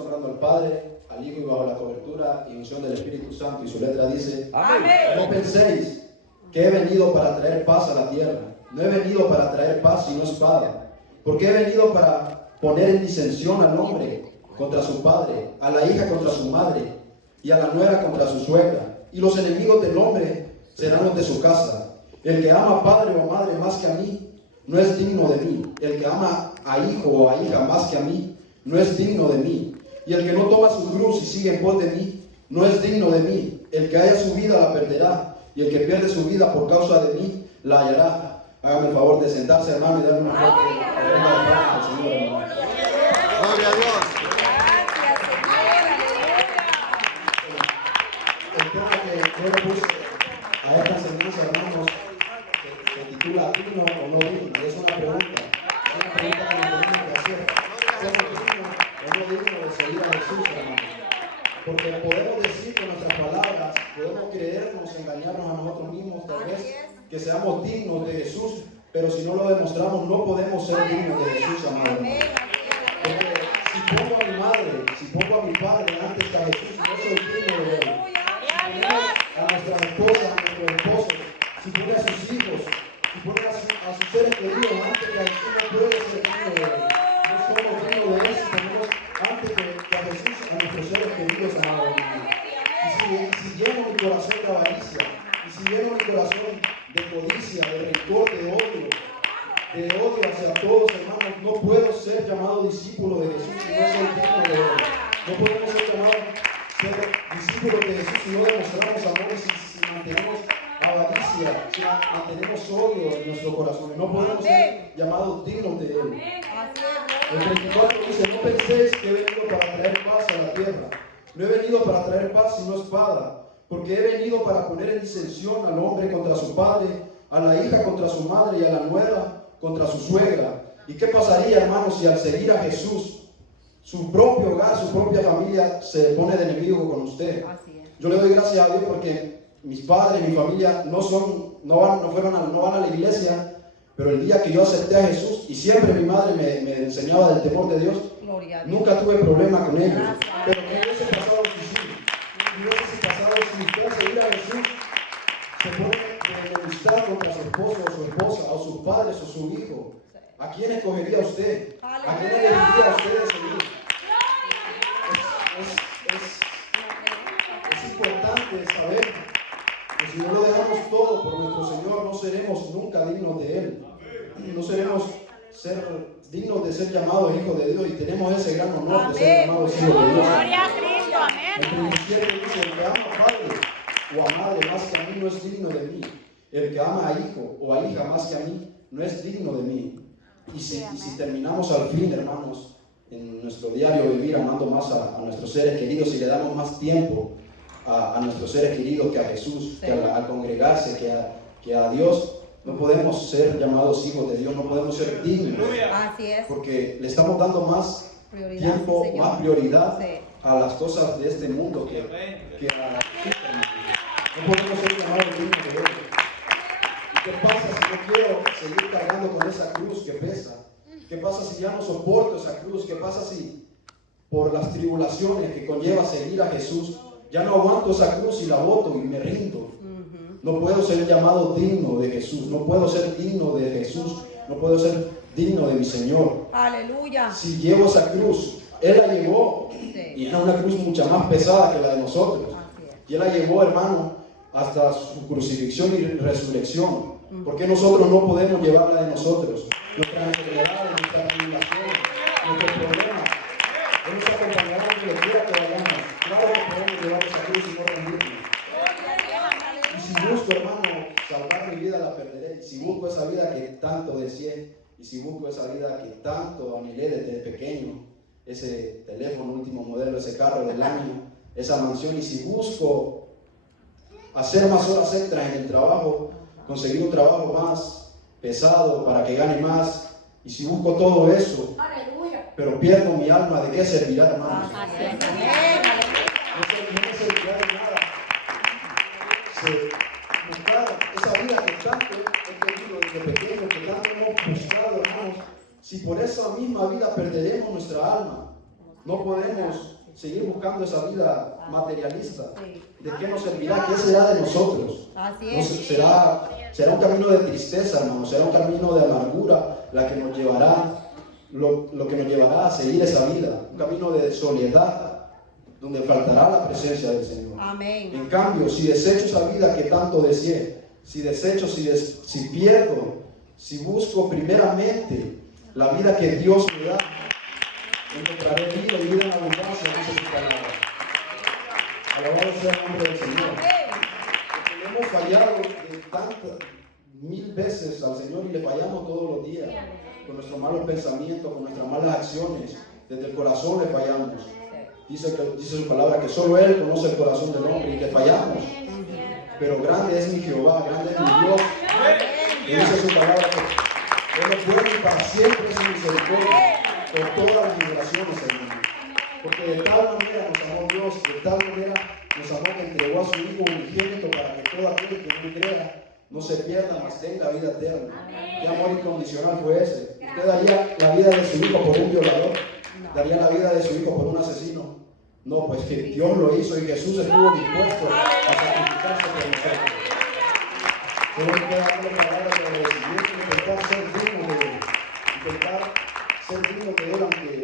honrando al Padre, al Hijo y bajo la cobertura y unción del Espíritu Santo. Y su letra dice: Amén. No penséis que he venido para traer paz a la tierra. No he venido para traer paz sino espada. Porque he venido para poner en disensión al hombre contra su padre, a la hija contra su madre y a la nuera contra su suegra. Y los enemigos del hombre serán los de su casa. El que ama a padre o madre más que a mí no es digno de mí. El que ama a hijo o a hija más que a mí no es digno de mí. Y el que no toma su cruz y sigue en pos de mí no es digno de mí. El que haya su vida la perderá, y el que pierde su vida por causa de mí la hallará. Hágame el favor de sentarse, hermano, y darle una fuerte ofrenda de palmas al Señor, hermano. Gloria a Dios. Gracias, Señor. El tema que yo le puse a esta enseñanza, hermanos, se titula ¿digno o no digno? Y es una pregunta. Es una pregunta que nos tenemos que hacer. ¿Somos dignos o no dignos de seguir a Jesús, hermanos? Porque podemos decir con nuestras palabras, podemos creernos, engañarnos a nosotros mismos, tal vez, que seamos dignos de Jesús, pero si no lo demostramos, no podemos ser dignos de Jesús, amados. Porque si pongo a mi madre, si pongo a mi padre antes que a Jesús, no soy digno de él. Si ponemos a nuestra esposa, a nuestro esposo, si pone a sus hijos, si pone a sus seres queridos antes que a Jesús, no puede ser digno de él. No somos dignos de él si ponemos antes que a Jesús a nuestros seres queridos, amados. Y si lleno mi corazón de avaricia, y si lleno mi corazón de codicia, de rencor, de odio hacia todos, hermanos, no puedo ser llamado discípulo de Jesús si no soy digno de él. No podemos ser llamados discípulos de Jesús si no demostramos amor, si mantenemos avaricia, si mantenemos odio en nuestro corazón. No podemos ser llamados dignos de él. El 24 dice: no penséis que he venido para traer paz a la tierra. No he venido para traer paz sino espada, porque he venido para poner en disensión al hombre contra su padre, a la hija contra su madre y a la nuera contra su suegra. ¿Y qué pasaría, hermanos, si al seguir a Jesús, su propio hogar, su propia familia se pone de enemigo con usted? Yo le doy gracias a Dios porque mis padres, mi familia no van a la iglesia, pero el día que yo acepté a Jesús, y siempre mi madre me enseñaba del temor de Dios, nunca tuve problema con ellos. Pero que hubiese pasado si sí, hubiese pasado si usted al seguir a Jesús se pone de enemistad contra su esposo o su esposa, o sus padres o su hijo, ¿a quién escogería usted? ¿A quién elegiría usted de seguir? Es importante saber que si no lo dejamos todo por nuestro Señor, no seremos nunca dignos de Él. No seremos dignos de ser llamados hijos de Dios, y tenemos ese gran honor de ser llamados hijos de Dios. Gloria a Cristo, amén. El 27 dice: el que ama a padre o a madre más que a mí no es digno de mí. El que ama a hijo o a hija más que a mí no es digno de mí. Y si terminamos al fin, hermanos, en nuestro diario vivir amando más a nuestros seres queridos, y le damos más tiempo a nuestros seres queridos que a Jesús, que a congregarse, que a Dios, no podemos ser llamados hijos de Dios, no podemos ser dignos. Así es. Porque le estamos dando más tiempo, más prioridad a las cosas de este mundo que a no podemos ser llamados dignos de Dios. ¿Y qué pasa si yo quiero seguir cargando con esa cruz que pesa? ¿Qué pasa si ya no soporto esa cruz? ¿Qué pasa si por las tribulaciones que conlleva seguir a Jesús ya no aguanto esa cruz y la boto y me rindo? No puedo ser llamado digno de Jesús, no puedo ser digno de Jesús, no puedo ser digno de mi Señor. Aleluya. Si llevo esa cruz, Él la llevó, y era una cruz mucha más pesada que la de nosotros. Y Él la llevó, hermano, hasta su crucifixión y resurrección. ¿Por qué nosotros no podemos llevarla de nosotros? Nuestras enfermedades, nuestras tribulaciones, nuestros problemas. Él nos acompañará donde quiera que vayamos. Claro que podemos llevar esa cruz y no rendirnos. Y si busco, hermano, salvar mi vida, la perderé. Y si busco esa vida que tanto deseé, y si busco esa vida que tanto anhelé desde pequeño, ese teléfono último modelo, ese carro del año, esa mansión, y si busco hacer más horas extras en el trabajo, conseguir un trabajo más pesado para que gane más, y si busco todo eso, pero pierdo mi alma, ¿de qué servirá, hermanos? No me servirá de nada. Buscar esa vida que tanto he querido desde pequeño, que tanto hemos buscado, hermanos, si por esa misma vida perderemos nuestra alma, No podemos seguir buscando esa vida materialista. Sí. ¿De qué nos servirá? ¿Qué será de nosotros? Así No es. será un camino de tristeza, hermano, será un camino de amargura la que nos llevará, lo que nos llevará a seguir esa vida, un camino de soledad, donde faltará la presencia del Señor. Amén. En cambio, si desecho esa vida que tanto deseé, si pierdo, si busco primeramente la vida que Dios me da, encontraré vida y vida en abundancia, dice su palabra. Alabado sea el nombre del Señor. Porque hemos fallado tantas, 1000 veces al Señor y le fallamos todos los días, con nuestros malos pensamientos, con nuestras malas acciones, desde el corazón le fallamos. Dice su palabra que solo Él conoce el corazón del hombre y le fallamos. Pero grande es mi Jehová, grande es mi Dios. Y dice su palabra que Él es bueno y para siempre es su misericordia por todas las generaciones, hermano. Porque de tal manera nos amó Dios, de tal manera nos amó que entregó a su Hijo unigénito para que todo aquel que no crea no se pierda, mas tenga vida eterna. ¿Qué amor incondicional fue ese? ¿Usted daría la vida de su hijo por un violador? ¿Daría la vida de su hijo por un asesino? No, pues que Dios lo hizo y Jesús estuvo dispuesto a sacrificarse por nosotros. Solo me queda darle palabras de agradecimiento y intentar ser dignos de Él. Intentar ser dignos de Él aunque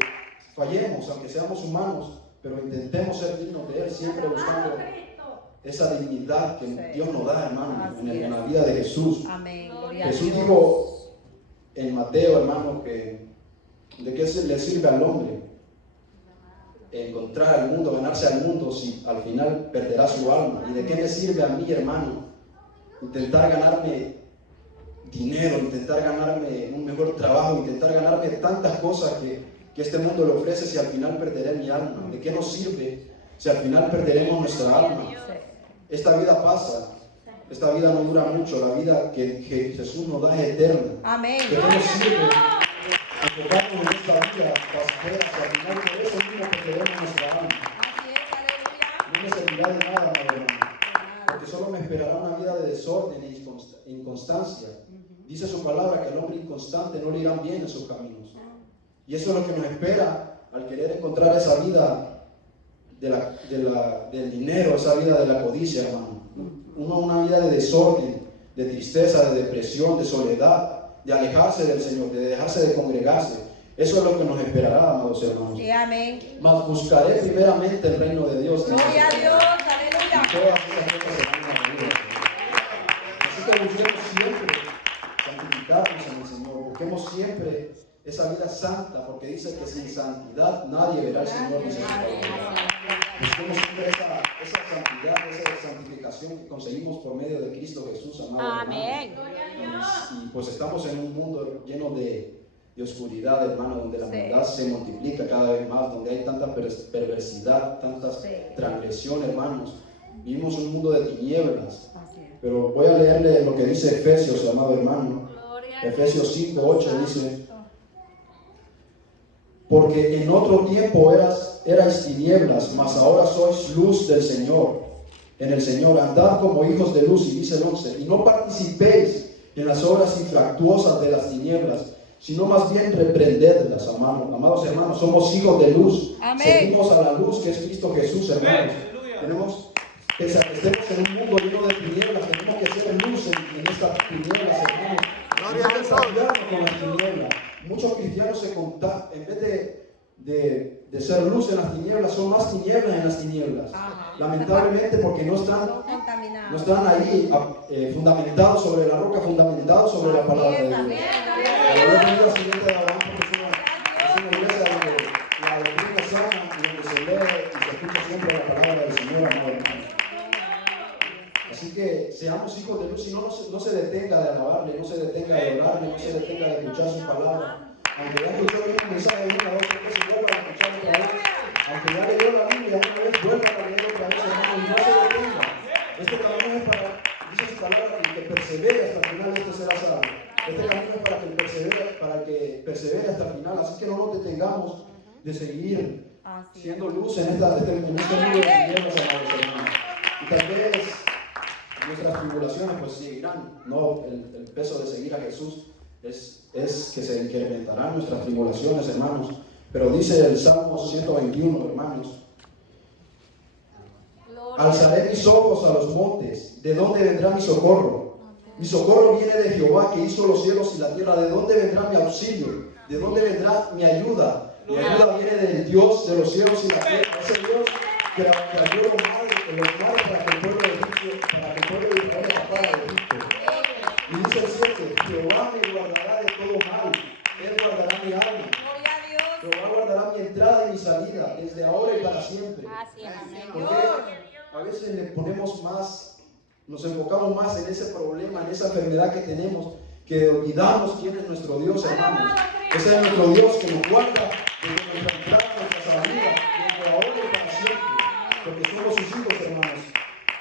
fallemos, aunque seamos humanos, pero intentemos ser dignos de Él, siempre buscando esa dignidad que Dios nos da, hermano, en la vida de Jesús. Amén. Gloria a Jesús Dios. dijo en Mateo, hermano, que de qué le sirve al hombre encontrar al mundo, ganarse al mundo, si al final perderá su alma. ¿Y de qué me sirve a mí, hermano, intentar ganarme dinero, intentar ganarme un mejor trabajo, intentar ganarme tantas cosas que este mundo le ofrece, si al final perderé mi alma? ¿De qué nos sirve si al final perderemos nuestra alma? Esta vida pasa, esta vida no dura mucho, la vida que Jesús nos da es eterna. Amén. ¿De qué nos sirve enfocarnos en esta vida pasajera si al final por eso mismo perderemos nuestra alma? Así es, aleluya. No me servirá de nada, mi hermano, porque solo me esperará una vida de desorden e inconstancia. Dice su palabra que al hombre inconstante no le irán bien en sus caminos. Y eso es lo que nos espera al querer encontrar esa vida del dinero, esa vida de la codicia, hermano. Una vida de desorden, de tristeza, de depresión, de soledad, de alejarse del Señor, de dejarse de congregarse. Eso es lo que nos esperará, amados hermanos. Sí, amén. Mas buscaré primeramente el reino de Dios. Gloria a Dios, Y aleluya. todas esas cosas serán añadidas. Así que busquemos siempre santificarnos en el Señor. Busquemos siempre esa vida santa, porque dice que sin santidad nadie verá al Señor, dice su palabra. Busquemos siempre esa santidad, esa santificación que conseguimos por medio de Cristo Jesús, amado. Amén. Y pues estamos en un mundo lleno de oscuridad, hermano, donde la maldad se multiplica cada vez más, donde hay tanta perversidad, tantas transgresiones, hermanos. Vivimos un mundo de tinieblas. Pero voy a leerle lo que dice Efesios, amado hermano. Efesios 5:8 dice: porque en otro tiempo erais tinieblas, mas ahora sois luz del Señor. En el Señor andad como hijos de luz, y dice el 11, y no participéis en las obras infractuosas de las tinieblas, sino más bien reprendedlas, amados hermanos. Somos hijos de luz. Amén. Seguimos a la luz que es Cristo Jesús, hermanos. Pese a que estemos en un mundo lleno de tinieblas, tenemos que ser luz en estas tinieblas, hermanos. Gloria a Jesús. Con las tinieblas. Muchos cristianos en vez de ser luz en las tinieblas, son más tinieblas en las tinieblas. Lamentablemente, porque no están ahí fundamentados sobre la roca, fundamentados sobre la palabra de Dios. Pero yo tengo la siguiente alabanza, es una iglesia donde la doctrina es sana y donde se lee y se escucha siempre la palabra del Señor, amado hermano. Así que seamos hijos de luz y no se detenga de alabarle, no se detenga de orarle, no se detenga de escuchar su palabra. Aunque ya escuchó un mensaje una, dos, tres veces, vuelva a escuchar otra vez. Aunque ya leyó la Biblia una vez, vuelva a leer otra vez, hermano, y no se detenga. Este camino es para, dice su palabra, el que persevere hasta el final, este será salvo. Este camino es para el que persevere hasta el final. Así que no nos detengamos de seguir siendo luz en este mundo de tinieblas, amados hermanos. Y tal vez nuestras tribulaciones pues seguirán, no, el peso de seguir a Jesús es que se incrementarán nuestras tribulaciones, hermanos, Pero dice el Salmo 121, hermanos: alzaré mis ojos a los montes, ¿de dónde vendrá mi socorro? Mi socorro viene de Jehová, que hizo los cielos y la tierra. ¿De dónde vendrá mi auxilio? ¿De dónde vendrá mi ayuda? Mi ayuda viene del Dios de los cielos y la tierra. Ese Dios que ayudó los mares para que el pueblo de Israel escapara de Egipto. Y dice el 7: Jehová me guardará de todo mal, Él guardará mi alma. Gloria a Dios. Jehová guardará mi entrada y mi salida, desde ahora y para siempre. Porque a veces le ponemos más, nos enfocamos más en ese problema, en esa enfermedad que tenemos, que olvidamos quién es nuestro Dios, hermanos. Ese es nuestro Dios que nos guarda desde nuestra entrada, nuestra salida, desde ahora y para siempre. Porque somos sus hijos, hermanos.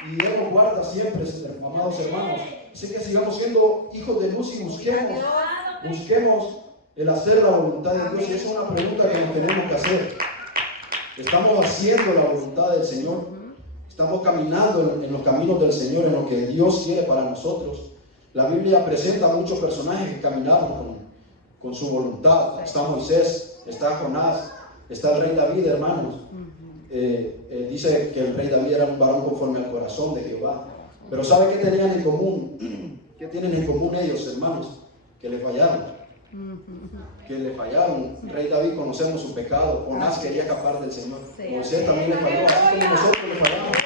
Y Él nos guarda siempre, amados hermanos. Así que sigamos siendo hijos de luz y busquemos el hacer la voluntad de Dios. Y esa es una pregunta que nos tenemos que hacer. ¿Estamos haciendo la voluntad del Señor? ¿Estamos caminando en los caminos del Señor, en lo que Dios quiere para nosotros? La Biblia presenta muchos personajes que caminaron con su voluntad. Está Moisés, está Jonás, está el rey David, hermanos. Dice que el rey David era un varón conforme al corazón de Jehová. Pero ¿sabe qué tenían en común? ¿Qué tienen en común ellos, hermanos? Que le fallaron. El rey David, conocemos su pecado. Jonás quería escapar del Señor. Moisés también le falló, así como nosotros le fallamos.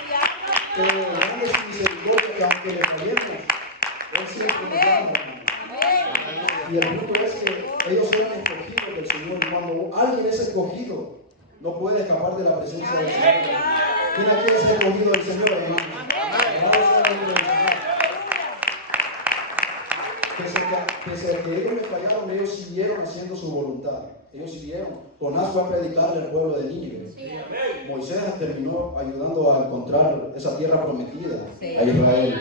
Pero grande es su misericordia, que aunque le fallemos, Él siempre nos ama. Y el punto es que ellos eran escogidos del Señor. Y cuando alguien es escogido, no puede escapar de la presencia del Señor. ¿Quién aquí es escogido del Señor, hermanos? Pese a que ellos le fallaron, ellos siguieron haciendo su voluntad. Ellos siguieron. Jonás fue a predicarle al pueblo de Nínive. Moisés terminó ayudando a encontrar esa tierra prometida a Israel.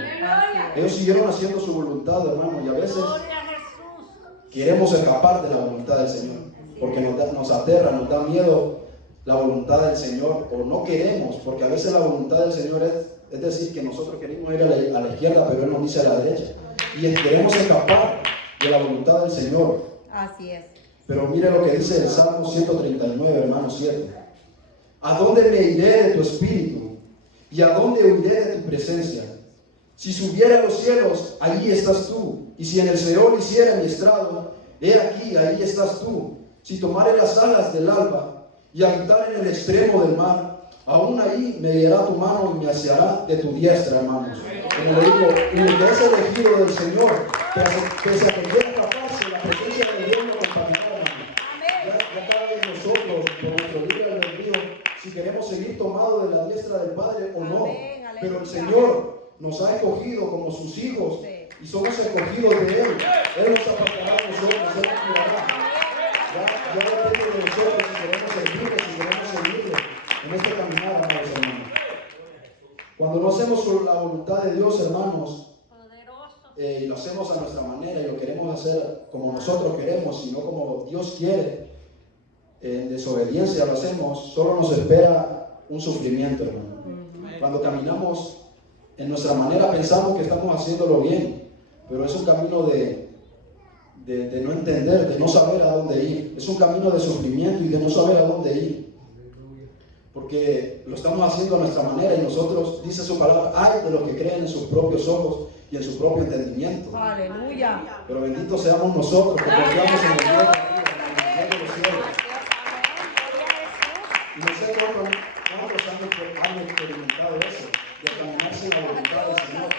Ellos siguieron haciendo su voluntad, hermano. Y a veces queremos escapar de la voluntad del Señor, porque nos aterra, nos da miedo la voluntad del Señor, o no queremos, porque a veces la voluntad del Señor es decir, que nosotros queremos ir a la izquierda, pero Él nos dice a la derecha. Y queremos escapar de la voluntad del Señor. Así es. Pero mire lo que dice el Salmo 139, hermano 7. ¿A dónde me iré de tu espíritu? ¿Y a dónde huiré de tu presencia? Si subiera a los cielos, allí estás tú. Y si en el Seol hiciera mi estrado, he aquí, ahí estás tú. Si tomare las alas del alba y habitar en el extremo del mar, aún ahí me guiará tu mano y me asiará de tu diestra, hermanos. Como le digo, y el que es elegido del Señor, pese a que quiera escaparse, la presencia de Dios no acompañará, hermanos. Ya cabe en nosotros, por nuestro libre albedrío, si queremos seguir tomados de la diestra del Padre o no. Pero el Señor nos ha escogido como sus hijos y somos escogidos de Él. Él nos apartará a nosotros, Él nos cuidará. Ya depende de nosotros si queremos servirle, si queremos seguirle en este caminar, amados hermanos. Cuando no hacemos la voluntad de Dios, hermanos, y lo hacemos a nuestra manera y lo queremos hacer como nosotros queremos, sino como Dios quiere, en desobediencia lo hacemos, solo nos espera un sufrimiento, hermano. Cuando caminamos en nuestra manera pensamos que estamos haciéndolo bien, pero es un camino de no entender, de no saber a dónde ir. Es un camino de sufrimiento y de no saber a dónde ir. Porque lo estamos haciendo a nuestra manera y nosotros, dice su palabra, hay de los que creen en sus propios ojos y en su propio entendimiento. Aleluya. Pero benditos seamos nosotros que confiamos en el Dios de los cielos. Y no sé cuántos han experimentado eso, de caminarse en la voluntad del Señor.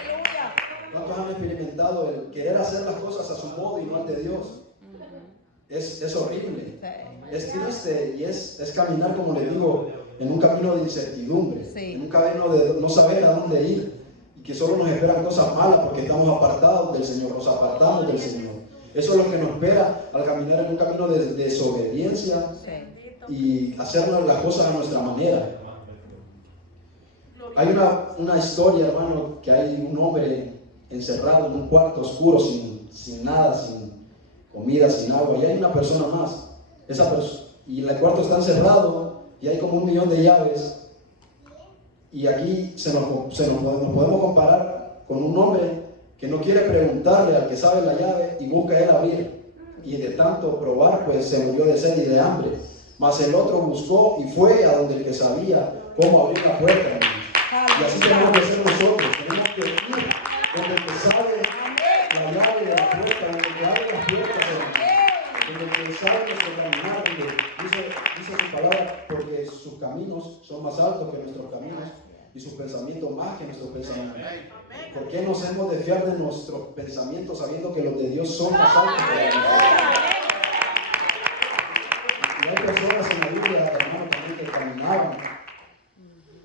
¿Cuántos han experimentado el querer hacer las cosas a su modo y no al de Dios? Es horrible, es triste y es caminar, como le digo, en un camino de incertidumbre, en un camino de no saber a dónde ir y que solo nos esperan cosas malas porque estamos apartados del Señor, nos apartamos del Señor. Eso es lo que nos espera al caminar en un camino de desobediencia y hacer las cosas a nuestra manera. Hay una historia, hermano, que hay un hombre encerrado en un cuarto oscuro sin nada, sin comida, sin agua, y hay una persona más. Y el cuarto está encerrado y hay como 1.000.000 de llaves. Y aquí nos podemos comparar con un hombre que no quiere preguntarle al que sabe la llave y busca él abrir. Y de tanto probar, pues se murió de sed y de hambre. Mas el otro buscó y fue a donde el que sabía cómo abrir la puerta, hermanos. Y así tenemos que ser nosotros. Tenemos que ir donde el que sabe la llave de la puerta, donde el que abre las puertas, hermanos. Donde el que sabe nuestro caminar, donde dice su palabra, porque sus caminos son más altos que nuestros caminos y sus pensamientos más que nuestros pensamientos. ¿Por qué nos hemos de fiar de nuestros pensamientos sabiendo que los de Dios son más altos que los de nosotros? Y hay personas en la Biblia, hermano, también que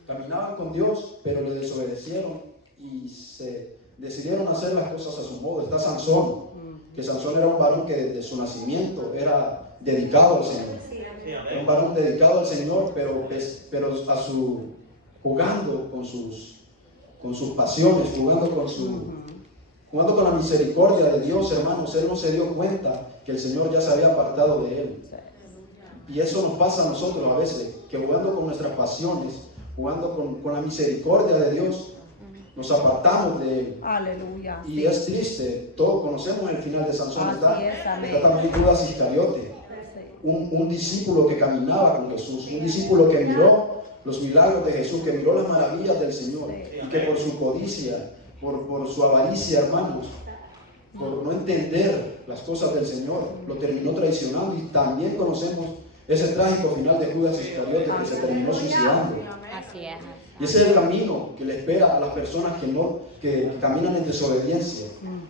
caminaban con Dios, pero le desobedecieron y se decidieron hacer las cosas a su modo. Está Sansón, que Sansón era un varón que desde su nacimiento era dedicado al Señor. Era un varón dedicado al Señor, pero jugando con sus pasiones, jugando con la misericordia de Dios, hermanos. Él no se dio cuenta que el Señor ya se había apartado de él. Y eso nos pasa a nosotros a veces, que jugando con nuestras pasiones, jugando con la misericordia de Dios, nos apartamos de él. Aleluya. Y es triste. Todos conocemos el final de Sansón. Está también Judas Iscariote, un discípulo que caminaba con Jesús, un discípulo que miró los milagros de Jesús, que miró las maravillas del Señor, y que por su codicia, por su avaricia, hermanos, por no entender las cosas del Señor, lo terminó traicionando. Y también conocemos ese trágico final de Judas Iscariote, que se terminó suicidando. Así es. Y ese es el camino que le espera a las personas que caminan en desobediencia.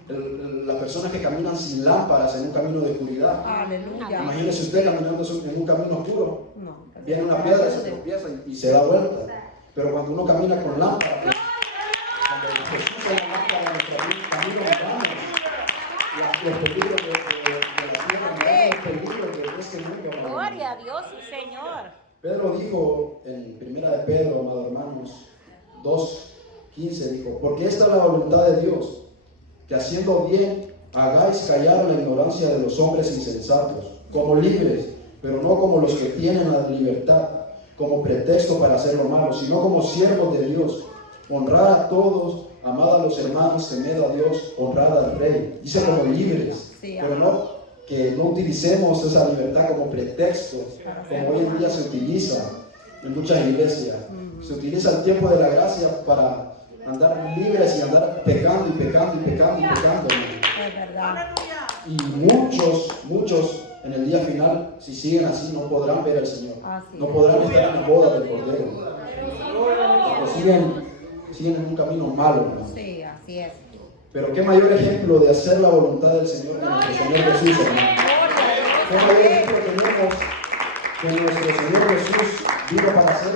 Las personas que caminan sin lámparas en un camino de oscuridad. Aleluya. Imagínese usted caminando en un camino oscuro. No, Viene una piedra, se tropieza y se da vuelta. Pero cuando uno camina con lámpara, cuando Jesús es la lámpara de nuestra vida, camino vamos. Los peligros de la tierra, los peligros de este mundo. Gloria a Dios, sí, Señor. Pedro dijo en primera de Pedro, amados hermanos, 2:15, dijo: porque esta es la voluntad de Dios, que haciendo bien hagáis callar la ignorancia de los hombres insensatos, como libres, pero no como los que tienen la libertad como pretexto para hacer lo malo, sino como siervos de Dios. Honrad a todos, amad a los hermanos, temed a Dios, honrad al Rey. Dice como libres, pero que no utilicemos esa libertad como pretexto, como hoy en día se utiliza en muchas iglesias. Se utiliza el tiempo de la gracia para andar libres y andar pecando y pecando y pecando y pecando. Es verdad. Y muchos en el día final, si siguen así, no podrán ver al Señor. No podrán estar en la boda del Cordero. Porque siguen en un camino malo, hermano. Sí, así es. Pero qué mayor ejemplo de hacer la voluntad del Señor que nuestro Señor Jesús, hermano. Qué mayor ejemplo tenemos que nuestro Señor Jesús vino para hacer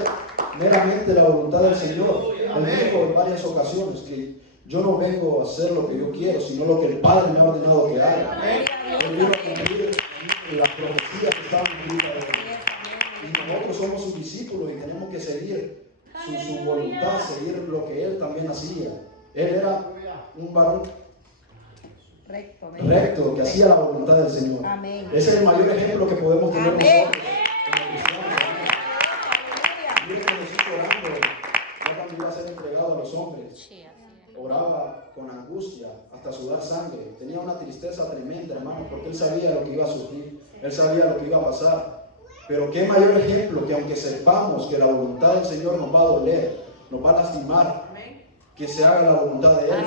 meramente la voluntad del Señor. Él dijo en varias ocasiones que yo no vengo a hacer lo que yo quiero, sino lo que el Padre me ha ordenado que haga. Él vino a cumplir las profecías que estaban escritas de él. Y nosotros somos sus discípulos y tenemos que seguir su voluntad, seguir lo que él también hacía. Él era un varón recto, que hacía la voluntad del Señor. Amén. Ese es el mayor ejemplo que podemos tener Amén. nosotros como cristianos. Miren a Jesús orando, ya cuando iba a ser entregado a los hombres, oraba con angustia hasta sudar sangre. Tenía una tristeza tremenda, hermano, porque él sabía lo que iba a sufrir, él sabía lo que iba a pasar. Pero qué mayor ejemplo que aunque sepamos que la voluntad del Señor nos va a doler, nos va a lastimar, que se haga la voluntad de Él.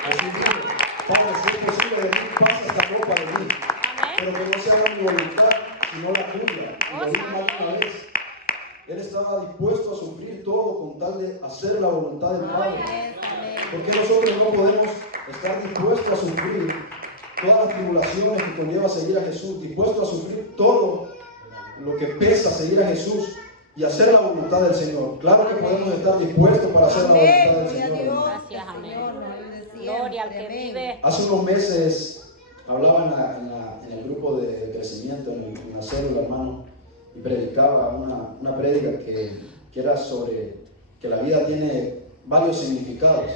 Jesús dijo: Padre, si es posible, de mí pasa esta copa de mí, pero que no se haga mi voluntad, sino la tuya. Y lo dijo más de una vez. Él estaba dispuesto a sufrir todo con tal de hacer la voluntad del Padre. Porque nosotros no podemos estar dispuestos a sufrir todas las tribulaciones que conlleva seguir a Jesús, dispuestos a sufrir todo lo que pesa seguir a Jesús y hacer la voluntad del Señor? Claro que podemos estar dispuestos para hacer la voluntad del Señor. Gracias, amén. Gloria al que vive. Hace unos meses hablaba en el grupo de crecimiento, en la célula, hermano, y predicaba una prédica que era sobre que la vida tiene varios significados.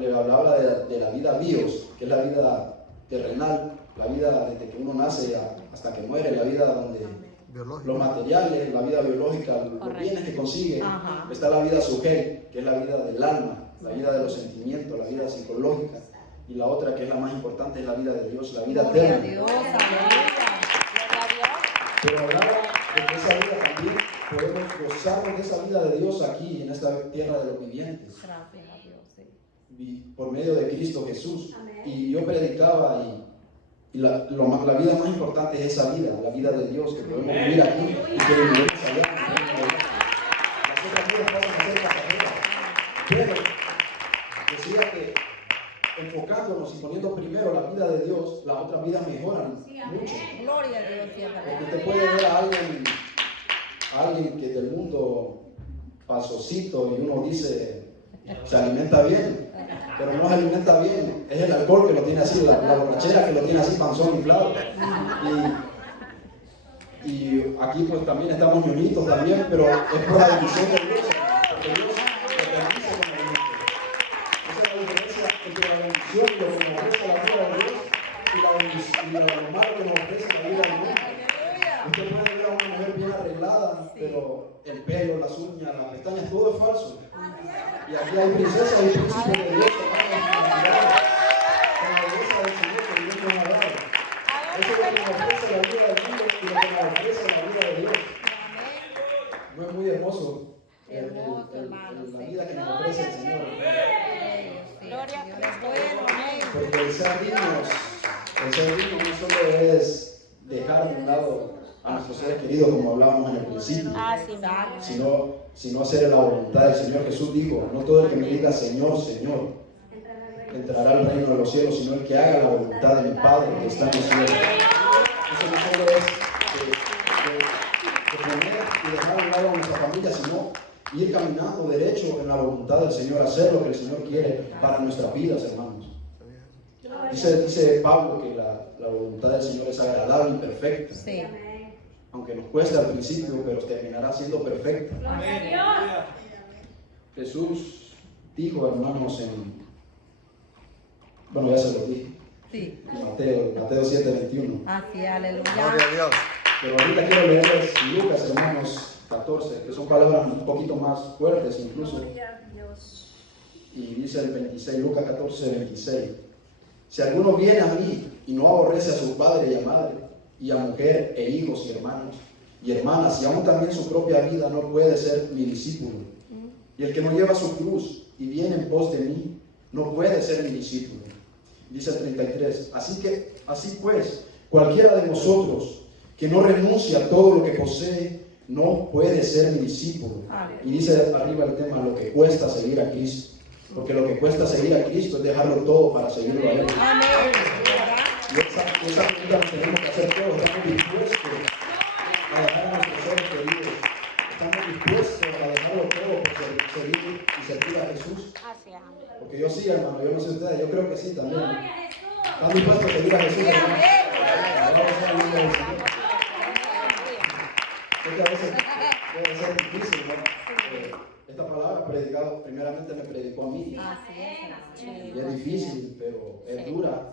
Le hablaba de la vida bios, que es la vida terrenal, la vida desde que uno nace hasta que muere, la vida donde los materiales, la vida biológica, los bienes que consigue. Está la vida sujei, que es la vida del alma, la vida de los sentimientos, la vida psicológica. Y la otra, que es la más importante, es la vida de Dios, la vida eterna. Pero hablaba de que esa vida también podemos gozarnos de esa vida de Dios aquí, en esta tierra de los vivientes. Gracias a Dios, sí. Por medio de Cristo Jesús. Y yo predicaba y la vida más importante es esa vida, la vida de Dios, que podemos vivir aquí y que vivimos allá. Las otras vidas pasan a ser pasajeras. Pero decía que enfocándonos y poniendo primero la vida de Dios, las otras vidas mejoran mucho. Gloria a Dios, sí, es verdad. Porque usted puede ver a alguien que del mundo pasosito y uno dice, se alimenta bien, pero no se alimenta bien, es el alcohol que lo tiene así, la borrachera que lo tiene así, panzón inflado. Y aquí pues también estamos ñoñitos también, pero es por la bendición de Dios, porque Dios lo bendice con el mundo. Esa es la diferencia entre la bendición y lo que nos ofrece la vida de Dios y lo malo que nos ofrece la vida del mundo. Usted puede ver a una mujer bien arreglada, pero el pelo, las uñas, las pestañas, todo es falso. Y aquí hay princesas y príncipes de Dios que van a con la belleza del Señor que Dios nos ha dado. Eso es lo que nos ofrece la vida del mundo y lo que nos ofrece la vida de Dios. No es muy hermoso la vida que nos ofrece el Señor. Gloria a Cristo. Porque el ser dignos no solo es dejar de un lado a nuestros seres queridos, como hablábamos en el principio, sino hacer la voluntad del Señor. Jesús dijo, no todo el que me diga Señor, Señor, entrará al reino de los cielos, sino el que haga la voluntad de mi Padre que está en los cielos. Eso no solo es de poner y dejar a un lado a nuestra familia, sino ir caminando derecho en la voluntad del Señor, hacer lo que el Señor quiere para nuestras vidas, hermanos. Dice Pablo que la voluntad del Señor es agradable y perfecta. Sí. Aunque nos cueste al principio, pero terminará siendo perfecta. Jesús dijo, hermanos, ya se lo dije. Sí. Mateo 7:21. Así, aleluya. Gloria a Dios. Pero ahorita quiero leerles Lucas, hermanos, 14, que son palabras un poquito más fuertes incluso. Y dice el 26, Lucas 14:26. Si alguno viene a mí y no aborrece a su padre y a madre, y a mujer e hijos y hermanos y hermanas, y aún también su propia vida, no puede ser mi discípulo. Y el que no lleva su cruz y viene en pos de mí, no puede ser mi discípulo. Dice el 33, así pues, cualquiera de vosotros que no renuncie a todo lo que posee, no puede ser mi discípulo. Y dice arriba el tema, lo que cuesta seguir a Cristo. Porque lo que cuesta seguir a Cristo es dejarlo todo para seguirlo a Él. Y esa pregunta la tenemos que hacer todos. Estamos dispuestos a dejar a nuestros seres queridos. Estamos dispuestos a dejarlo todo por seguir y servir a Jesús. Porque yo sí, hermano, yo no sé ustedes, yo creo que sí también. ¿Están dispuestos a seguir a Jesús? Sé que a veces puede ser difícil, ¿no? Esta palabra predicado, primeramente me predicó a mí. Y es difícil, pero es dura.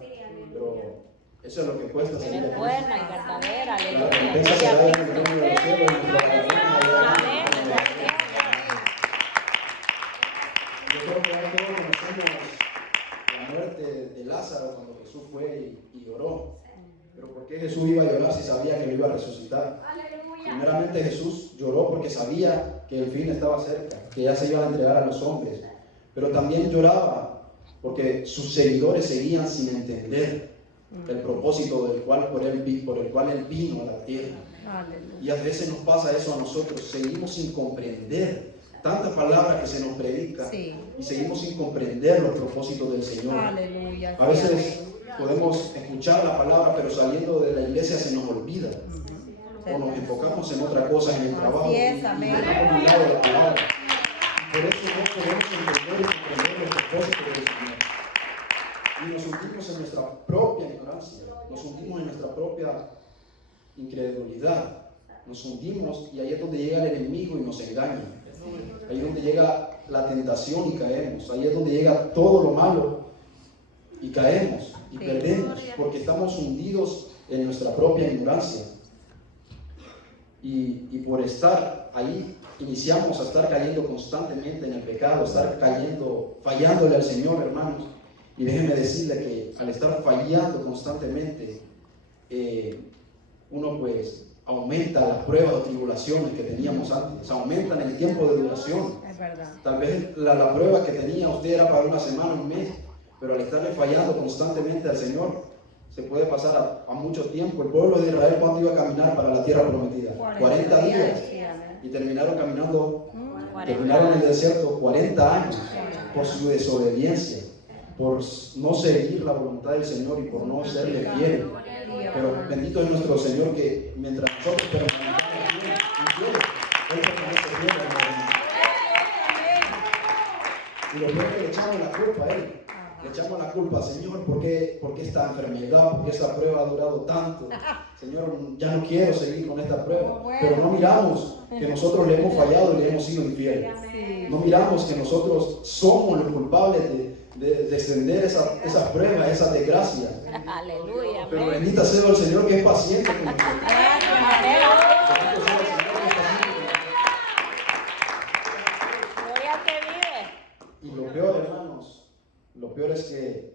Pero eso es lo que cuesta seguir a Es buena y verdadera. La recompensa será en el reino de los cielos. Yo creo que todos conocemos la muerte de Lázaro cuando Jesús fue y oró. Pero ¿por qué Jesús iba a llorar si sabía que lo iba a resucitar? Primeramente Jesús lloró porque sabía que el fin estaba cerca, que ya se iba a entregar a los hombres. Pero también lloraba porque sus seguidores seguían sin entender el propósito por el cual Él vino a la tierra. Y a veces nos pasa eso a nosotros, seguimos sin comprender tanta palabra que se nos predica y seguimos sin comprender los propósitos del Señor. A veces podemos escuchar la palabra, pero saliendo de la iglesia se nos olvida. O nos enfocamos en otra cosa, en el trabajo, y dejamos un lado la palabra. Por eso no podemos entender y comprender los propósitos del Señor. Y nos hundimos en nuestra propia ignorancia, nos hundimos en nuestra propia incredulidad, nos hundimos y ahí es donde llega el enemigo y nos engaña. Ahí es donde llega la tentación y caemos, ahí es donde llega todo lo malo y caemos y perdemos porque estamos hundidos en nuestra propia ignorancia. Y por estar ahí, iniciamos a estar cayendo constantemente en el pecado, estar fallándole al Señor, hermanos. Y déjenme decirle que al estar fallando constantemente, uno pues aumenta las pruebas o tribulaciones que teníamos antes, aumentan el tiempo de duración. Es verdad. Tal vez la prueba que tenía usted era para una semana, un mes, pero al estarle fallando constantemente al Señor, se puede pasar a mucho tiempo. El pueblo de Israel, ¿cuándo iba a caminar para la tierra prometida? 40 días. Sí, amén. Y terminaron caminando, 40 terminaron en el desierto 40 años por su desobediencia, por no seguir la voluntad del Señor y por no serle fiel. Pero bendito es nuestro Señor que mientras nosotros permanecemos infieles, Él permanece fiel, hermano. Y lo peor es que le echamos la culpa a Él. Le echamos la culpa, Señor, ¿por qué esta enfermedad, por qué esta prueba ha durado tanto? Señor, ya no quiero seguir con esta prueba. Pero no miramos que nosotros le hemos fallado y le hemos sido infieles. No miramos que nosotros somos los culpables de extender esas pruebas, esas desgracias. Aleluya. Pero Amén. bendita sea el Señor que es paciente con nosotros. Amén. Bendito sea el Señor que es paciente con nosotros. Gloria al que vive. Y lo peor, hermanos, lo peor es que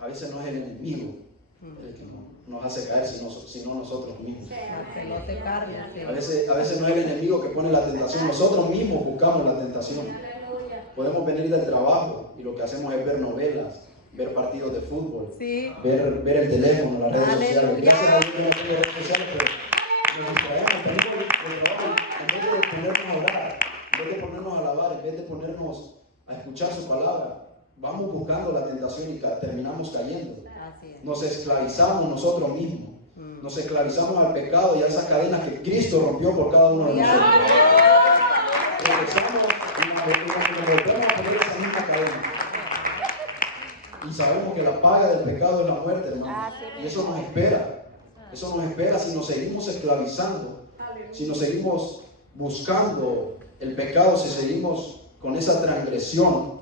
a veces no es el enemigo el que nos hace caer, sino nosotros mismos. Que no te cargues. A veces no es el enemigo que pone la tentación, nosotros mismos buscamos la tentación. Podemos venir del trabajo y lo que hacemos es ver novelas, ver partidos de fútbol, Sí. ver el teléfono, las redes sociales. Aleluya. Gracias a Dios yo no tengo redes sociales, pero nos distraemos, venimos del trabajo, en vez de ponernos a orar, en vez de ponernos a alabar, en vez de ponernos a escuchar su palabra, vamos buscando la tentación y terminamos cayendo. Así es. Nos esclavizamos nosotros mismos, nos esclavizamos al pecado y a esas cadenas que Cristo rompió por cada uno de nosotros. Regresamos y nos volvemos a poner esa misma cadena. Y sabemos que la paga del pecado es la muerte, hermano. Y eso nos espera. Eso nos espera si nos seguimos esclavizando, si nos seguimos buscando el pecado, si seguimos con esa transgresión,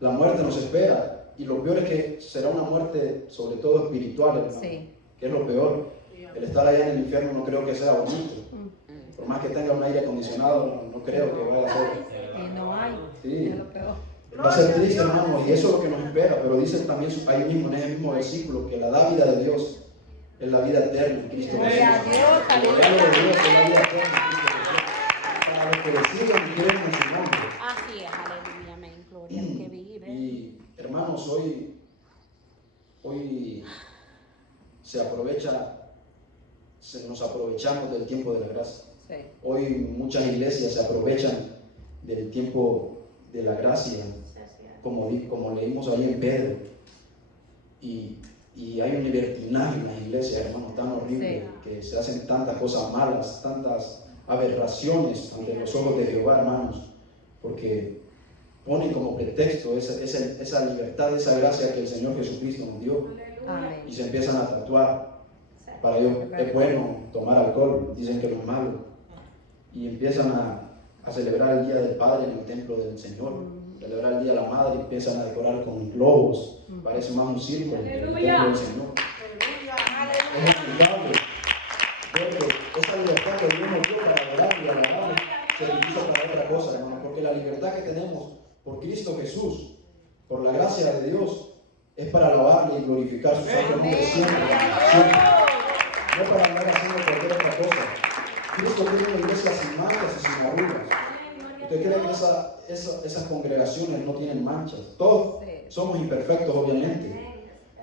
la muerte nos espera. Y lo peor es que será una muerte sobre todo espiritual, hermano. Sí. Que es lo peor. El estar allá en el infierno no creo que sea bonito. Por más que tenga un aire acondicionado, no creo que vaya a ser. Y no hay. Sí. Es lo peor. Va a ser triste, hermano, y eso es lo que nos espera. Pero dice también ahí mismo, en ese mismo versículo, que la vida de Dios es la vida eterna en Cristo Jesús. Gloria a Dios, El regalo de Dios es la vida eterna en Cristo Jesús. Para los que deciden y creen en su nombre. Así es, aleluya, amén. Gloria al que vive. Y hermanos, hoy nos aprovechamos del tiempo de la gracia. Sí. Hoy muchas iglesias se aprovechan del tiempo de la gracia, como leímos ahí en Pedro. Y hay un libertinaje en las iglesias, hermanos, tan horrible, que se hacen tantas cosas malas, tantas aberraciones ante los ojos de Jehová, hermanos, porque ponen como pretexto esa libertad, esa gracia que el Señor Jesucristo nos dio, Amén. y se empiezan a tatuar. Para ellos es bueno tomar alcohol, dicen que no es malo, y empiezan a celebrar el Día del Padre en el templo del Señor, celebrar el Día de la Madre, y empiezan a decorar con globos, parece más un circo en el templo del Señor. Es lamentable ver que esa libertad que Dios nos dio para adorar y alabar se utiliza para otra cosa, hermano, porque la libertad que tenemos por Cristo Jesús, por la gracia de Dios, es para alabarle y glorificar su santo nombre siempre, siempre. No para andar haciendo cualquier otra cosa. Cristo tiene una iglesia sin manchas y sin arrugas. ¿Usted cree que esas congregaciones no tienen manchas? Todos somos imperfectos, obviamente.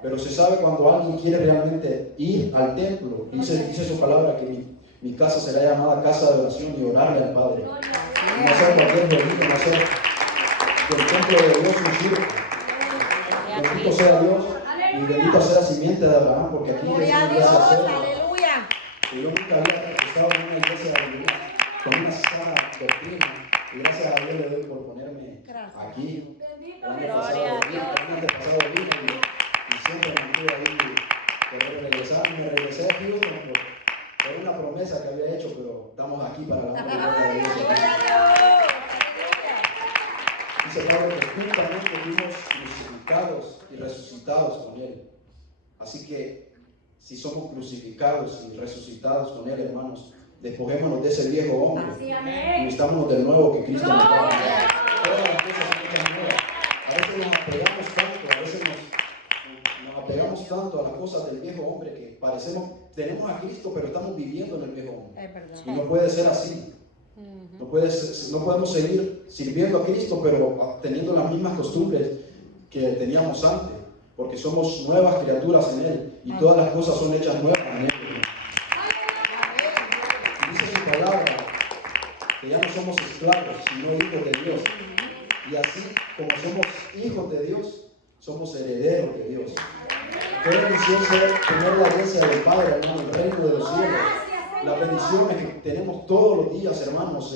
Pero se sabe cuando alguien quiere realmente ir al templo. Dice su palabra que mi casa será llamada casa de oración y orarle al Padre. Y no hacer cualquier religión, no hacer del templo de Dios un circo. Bendito sea Dios y bendito sea la simiente de Abraham, porque aquí es una iglesia seria. Aleluya. Y yo nunca había estado en una iglesia con una sana doctrina. Y gracias a Dios le doy por ponerme aquí. El año pasado vine y siempre me mantuve ahí. Querer regresar, me regresé a Houston por una promesa que había hecho, pero estamos aquí para la honra de Dios. Dice Pablo que juntamente fuimos crucificados y resucitados con Él. Así que si somos crucificados y resucitados con Él, hermanos, despojémonos de ese viejo hombre y vistámonos del nuevo que Cristo nos da. Todas las cosas son nuevas. A veces nos apegamos tanto, a veces nos apegamos tanto a las cosas cosas del viejo hombre que tenemos a Cristo, pero estamos viviendo en el viejo hombre. Es verdad. Y no puede ser así. No podemos seguir sirviendo a Cristo, pero teniendo las mismas costumbres que teníamos antes, porque somos nuevas criaturas en Él y todas las cosas son hechas nuevas en Él. Dice su palabra que ya no somos esclavos, sino hijos de Dios. Y así como somos hijos de Dios, somos herederos de Dios. Qué bendición tener la herencia del Padre, hermano, el reino de los cielos. Las bendiciones que tenemos todos los días, hermanos,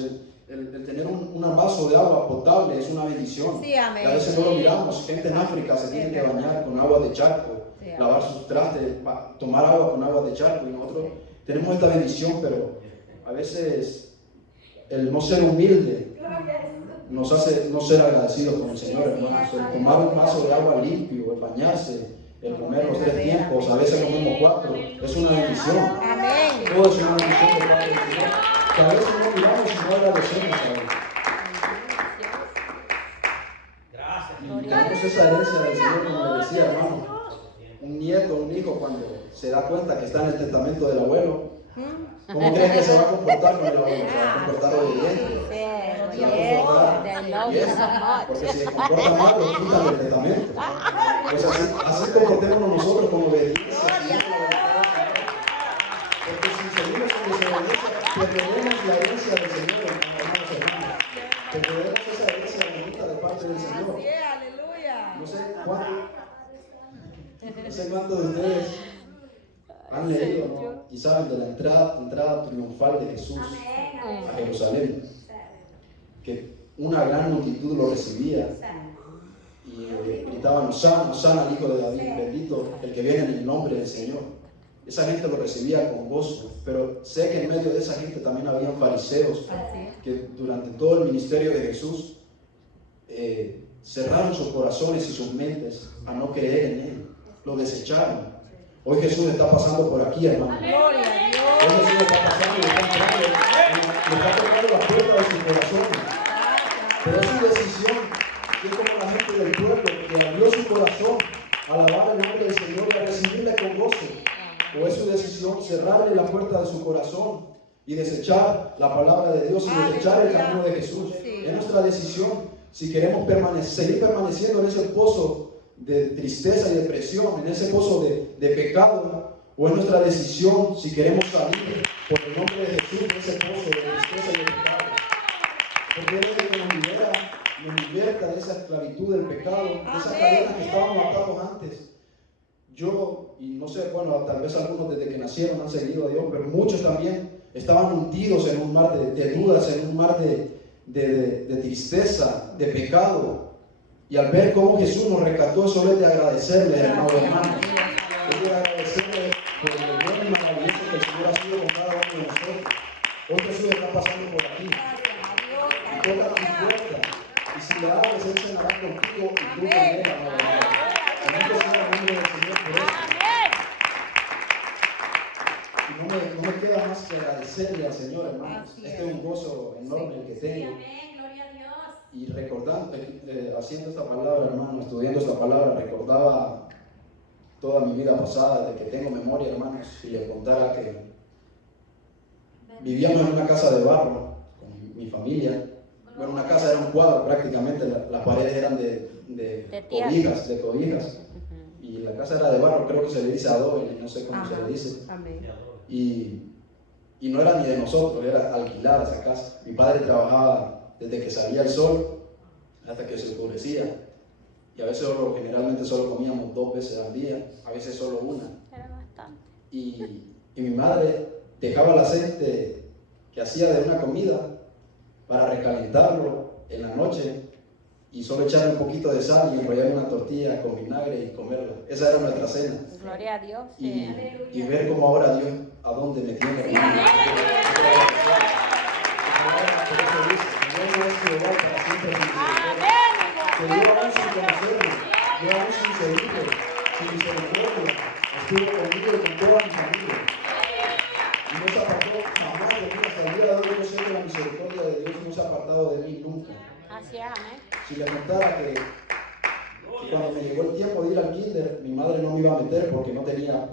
el tener un vaso de agua potable es una bendición. Sí, amén. Y a veces no lo miramos. Gente en África se tiene que bañar con agua de charco, Sí, lavar sus trastes, tomar agua con agua de charco. Y nosotros tenemos esta bendición, pero a veces el no ser humilde nos hace no ser agradecidos con el Señor, hermanos. El tomar un vaso de agua limpio, el bañarse, el comer los 3 tiempos, a veces comemos 4, es una bendición. Amén. Todo es una bendición de parte del Señor, que a veces no miramos y no agradecemos a Él. Y tenemos esa herencia del Señor, como le decía, hermano. Un nieto, un hijo, cuando se da cuenta que está en el testamento del abuelo, ¿cómo creen que se va a comportar con el abuelo? Se va a comportar obediente. Se va a comportar bien, porque si se comporta mal, lo quitan del testamento. Pues así comportémonos nosotros con obediencia. Porque si seguimos con desobediencia, perdemos la herencia del Señor, hermanos hermanos. Perdemos esa herencia bonita de parte del Señor. Aleluya. No sé cuántos de ustedes han leído, ¿no? Y saben de la entrada triunfal de Jesús a Jerusalén, que una gran multitud lo recibía y gritaban: Hosana, Hosana al Hijo de David, bendito el que viene en el nombre del Señor. Esa gente lo recibía con gozo, pero sé que en medio de esa gente también habían fariseos que durante todo el ministerio de Jesús cerraron sus corazones y sus mentes a no creer en Él, lo desecharon. Hoy Jesús está pasando por aquí, hermano. Gloria a Dios. Hoy Jesús está pasando y está tocando la puerta de su corazón. Pero es su decisión, que es como la gente del pueblo que abrió su corazón a alabar el nombre del Señor y a recibirle con gozo. O es su decisión cerrarle la puerta de su corazón y desechar la palabra de Dios y desechar el camino de Jesús. Es nuestra decisión si queremos seguir permaneciendo en ese pozo de tristeza y depresión, en ese pozo de pecado, o es nuestra decisión si queremos salir por el nombre de Jesús de ese pozo de tristeza y de pecado. Porque Él es el que nos liberta de esa esclavitud del pecado, de esas cadenas que estábamos atados antes. Yo, y no sé, bueno, tal vez algunos desde que nacieron han seguido a Dios, pero muchos también estaban hundidos en un mar de dudas, en un mar de tristeza, de pecado. Y al ver cómo Jesús nos rescató, solo es de agradecerle, hermano, hermano. Es de agradecerle por lo bueno y maravilloso que el Señor ha sido con cada uno de nosotros. Hoy Jesús está pasando por aquí. Y toca tu puerta. Y si le abres, Él cenará contigo y tú con Él, hermano, hermano. Bendito sea el nombre del Señor por eso. Y no me queda más que agradecerle al Señor, hermanos. Este es un gozo enorme el que tengo. Y recordando, haciendo esta palabra, hermano, estudiando esta palabra, recordaba toda mi vida pasada, de que tengo memoria, hermanos, y les contara que vivíamos en una casa de barro con mi familia. Bueno, una casa era un cuadro prácticamente, las paredes eran de cobijas, y la casa era de barro, creo que se le dice adobe, no sé cómo se le dice. Y no era ni de nosotros, era alquilada esa casa. Mi padre trabajaba desde que salía el sol hasta que se oscurecía. Y a veces generalmente solo comíamos 2 veces al día, a veces solo una. Era bastante. Y mi madre dejaba el aceite que hacía de una comida para recalentarlo en la noche y solo echarle un poquito de sal y enrollar una tortilla con vinagre y comerla. Esa era nuestra cena. Gloria a Dios. Y ver cómo ahora Dios a dónde me tiene. Que yo aún sin conocerlo, yo aún sin servirle, sin misericordia, estuvo conmigo y con toda mi familia. Y no se apartó jamás de mí, hasta el día de hoy yo sé que la misericordia de Dios no se ha apartado de mí nunca. Así es, amén. Si le contara que cuando me llegó el tiempo de ir al kinder, mi madre no me iba a meter porque no tenía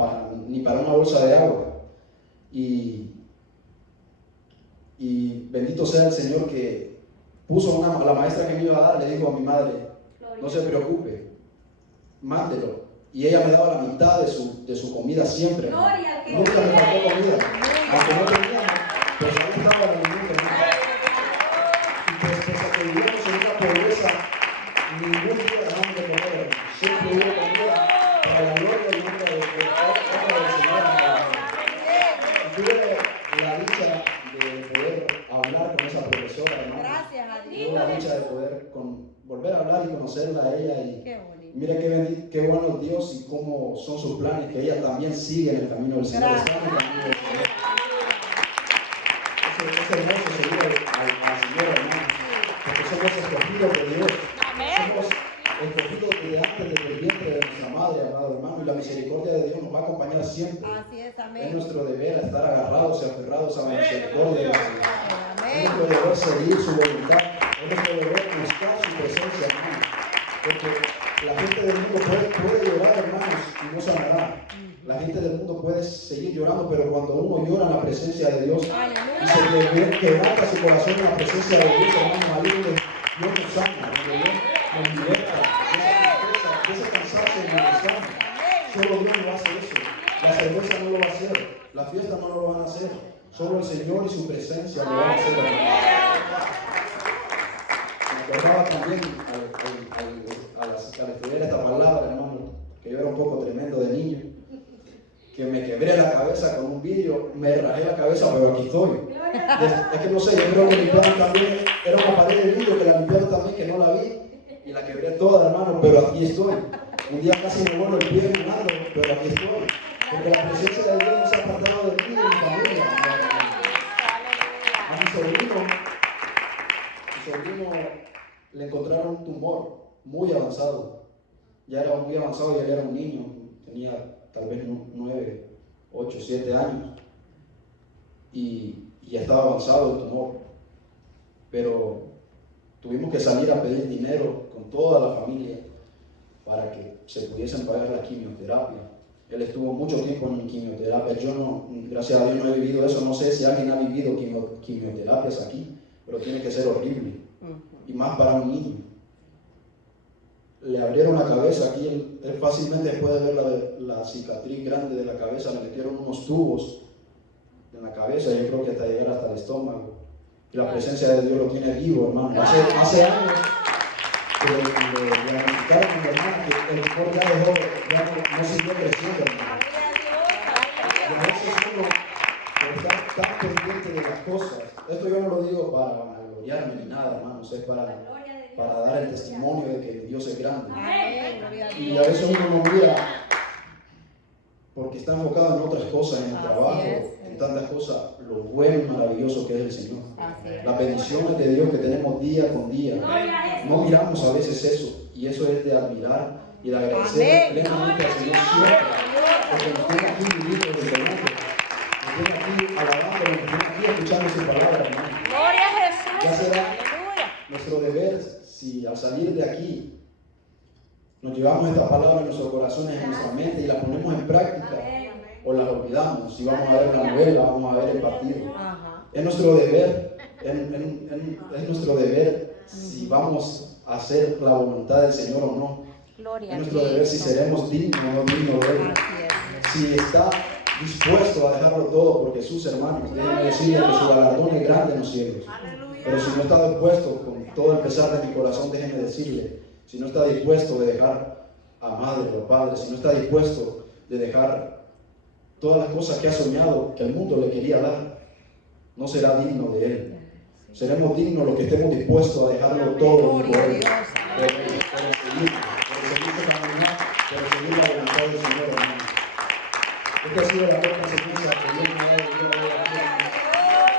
ni para una bolsa de agua. Y bendito sea el Señor que puso a la maestra que me iba a dar, le dijo a mi madre, no se preocupe, mándelo. Y ella me daba la mitad de su comida siempre. Nunca me faltó comida. Aunque no teníamos, pues ahí estaba el alimento. Y pues pese a que vivíamos en una pobreza, ningún día dejamos de comer. Siempre hubo comida para la gloria y honra del Señor. Y tuve la dicha de poder hablar con esa profesora, hermano. Gracias a Tuve Dios. la dicha de poder volver a hablar y conocerla a ella. Y Qué bonito. mire qué bueno Dios y cómo son sus planes, que ella también sigue en el camino del Señor. Gracias. Está en el camino del Señor. Es hermoso seguir al Señor, hermano, porque somos escogidos de Dios. Somos escogidos de antes del vientre de nuestra madre, amado hermano, y la misericordia de Dios nos va a acompañar siempre. Así es, Es amén. nuestro deber estar agarrados y aferrados a la misericordia del Señor. Es Amén. nuestro deber seguir su voluntad. Es nuestro deber buscar su presencia, hermano. Porque la gente del mundo puede llorar, hermanos, y no sanará. La gente del mundo puede seguir llorando, pero cuando uno llora en la presencia de Dios y se quebranta su corazón en la presencia de Dios, hermano, ahí donde Dios nos sana, donde Dios nos liberta de ese cansancio en el sana. Solo Dios no hace eso. La cerveza no lo va a hacer. La fiesta no lo van a hacer. Solo el Señor y su presencia lo van a hacer. Me acordaba también al estudiar esta palabra, hermano, que yo era un poco tremendo de niño, que me quebré la cabeza con un vidrio, me rajé la cabeza, pero aquí estoy. Es que no sé, yo creo que limpiaron también, era una pared de vidrio que la limpiaron también, que no la vi, y la quebré toda, hermano, pero aquí estoy. Un día casi me vuelo el pie mirando, pero aquí estoy. Porque la presencia de Dios no se ha apartado de mí y de mi familia. A mi sobrino le encontraron un tumor muy avanzado. Ya era muy avanzado y él era un niño, tenía tal vez 9, 8, 7 años. Y ya estaba avanzado el tumor. Pero tuvimos que salir a pedir dinero con toda la familia para que se pudiesen pagar la quimioterapia. Él estuvo mucho tiempo en quimioterapia. Yo no, gracias a Dios, no he vivido eso. No sé si alguien ha vivido quimioterapias aquí, pero tiene que ser horrible. Y más para un niño. Le abrieron la cabeza aquí, él fácilmente puede ver la cicatriz grande de la cabeza. Le metieron unos tubos en la cabeza, yo creo que hasta llegar hasta el estómago. Y la presencia de Dios lo tiene vivo, hermano. Hace años que le diagnosticaron a mi hermana que el tumor ya no siguió creciendo, hermano. Y a veces uno, por estar tan pendiente de las cosas, esto yo no lo digo para vanagloriarme ni nada, hermanos, es para dar el testimonio de que Dios es grande. Y a veces uno no mira porque está enfocado en otras cosas, en el trabajo, en tantas cosas, lo bueno y maravilloso que es el Señor. Las bendiciones de Dios que tenemos día con día. No miramos a veces eso, y eso es de admirar y de agradecer plenamente al Señor siempre, porque nos tiene aquí viviendo desde el mundo, nos tiene aquí alabando, nos tiene aquí escuchando su palabra, hermano. Gloria a Jesús. Ya será Aleluya. nuestro deber si al salir de aquí nos llevamos esta palabra en nuestros corazones, en nuestra mente y la ponemos en práctica, o las olvidamos. Si vamos a ver una novela, vamos a ver el partido. Es nuestro deber, es nuestro deber si vamos a hacer la voluntad del Señor o no. Gloria Es a nuestro deber si seremos dignos o no dignos de Él. Si está dispuesto a dejarlo todo por Jesús, hermanos, déjenme decirle que su galardón es grande en los cielos. Pero si no está dispuesto, con todo el pesar de mi corazón, déjenme decirle, si no está dispuesto de dejar a madre o padre, si no está dispuesto de dejar todas las cosas que ha soñado, que el mundo le quería dar, no será digno de Él. Seremos dignos los que estemos dispuestos a dejarlo todo por Él. Por seguir su caminar, por seguir la voluntad del Señor, hermano. Esta ha sido la buena enseñanza que Dios me ha dado el día de hoy.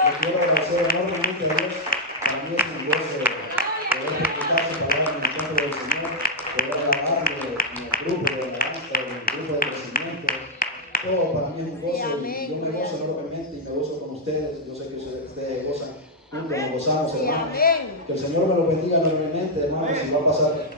Le quiero agradecer enormemente a Dios. Para mí es un gozo poder escuchar su palabra en el templo del Señor, poder alabarle en el grupo de alabanza, en el grupo de crecimiento. Todo para mí es un gozo. Y yo me gozo enormemente y me gozo con ustedes. Yo sé que ustedes gozan juntos, nos gozamos, hermanos. Que el Señor me lo bendiga enormemente, hermanos. Y va a pasar